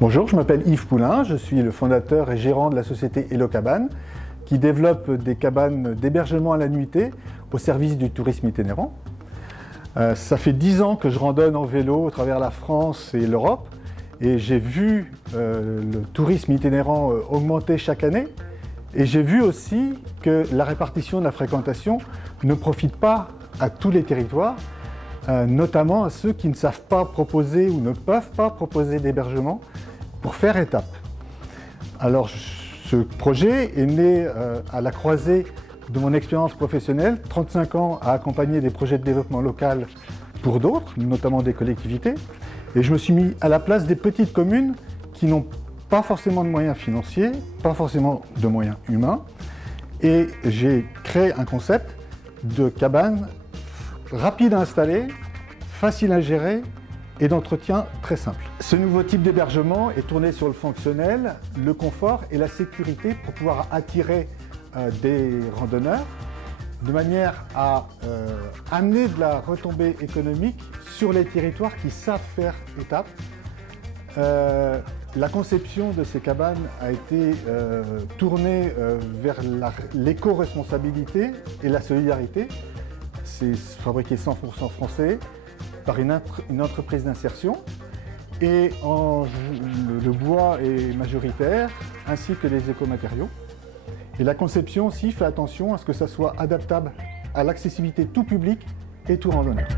Bonjour, je m'appelle Yves Poulain, je suis le fondateur et gérant de la société Hello Cabane qui développe des cabanes d'hébergement à la nuitée au service du tourisme itinérant. Ça fait 10 ans que je randonne en vélo à travers la France et l'Europe et j'ai vu le tourisme itinérant augmenter chaque année et j'ai vu aussi que la répartition de la fréquentation ne profite pas à tous les territoires, notamment à ceux qui ne savent pas proposer ou ne peuvent pas proposer d'hébergement pour faire étape. Alors ce projet est né à la croisée de mon expérience professionnelle, 35 ans à accompagner des projets de développement local pour d'autres, notamment des collectivités, et je me suis mis à la place des petites communes qui n'ont pas forcément de moyens financiers, pas forcément de moyens humains, et j'ai créé un concept de cabane rapide à installer, facile à gérer et d'entretien très simple. Ce nouveau type d'hébergement est tourné sur le fonctionnel, le confort et la sécurité pour pouvoir attirer des randonneurs de manière à amener de la retombée économique sur les territoires qui savent faire étape. La conception de ces cabanes a été tournée vers l'éco-responsabilité et la solidarité. C'est fabriqué 100% français par une entreprise d'insertion et le bois est majoritaire ainsi que les écomatériaux. Et la conception aussi fait attention à ce que ça soit adaptable à l'accessibilité tout public et tout randonneur.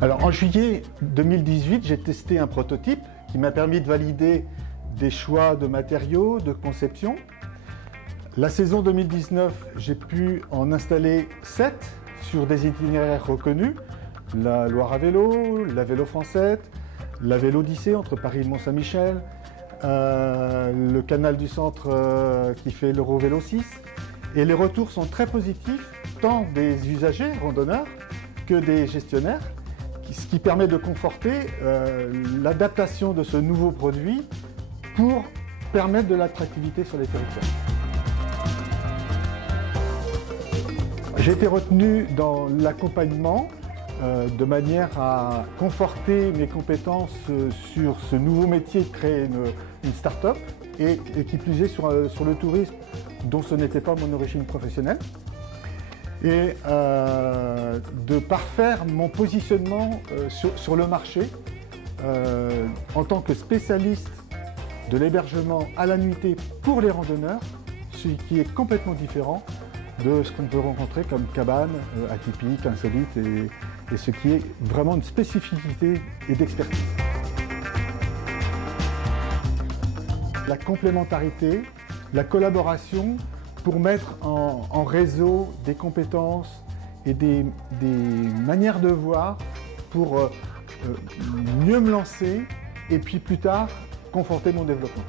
Alors en juillet 2018, j'ai testé un prototype qui m'a permis de valider des choix de matériaux, de conception. La saison 2019, j'ai pu en installer 7 sur des itinéraires reconnus, la Loire à vélo, la Vélo Française, la Vélodyssée entre Paris et Mont-Saint-Michel, le canal du centre qui fait l'Eurovélo 6. Et les retours sont très positifs, tant des usagers, randonneurs, que des gestionnaires, ce qui permet de conforter l'adaptation de ce nouveau produit pour permettre de l'attractivité sur les territoires. J'ai été retenu dans l'accompagnement de manière à conforter mes compétences sur ce nouveau métier de créer une start-up et qui plus est sur le tourisme dont ce n'était pas mon origine professionnelle et de parfaire mon positionnement sur le marché en tant que spécialiste de l'hébergement à la nuitée pour les randonneurs, ce qui est complètement différent de ce qu'on peut rencontrer comme cabane atypique, insolite et ce qui est vraiment une spécificité et d'expertise. La complémentarité, la collaboration pour mettre en réseau des compétences et des manières de voir pour mieux me lancer et puis plus tard conforter mon développement.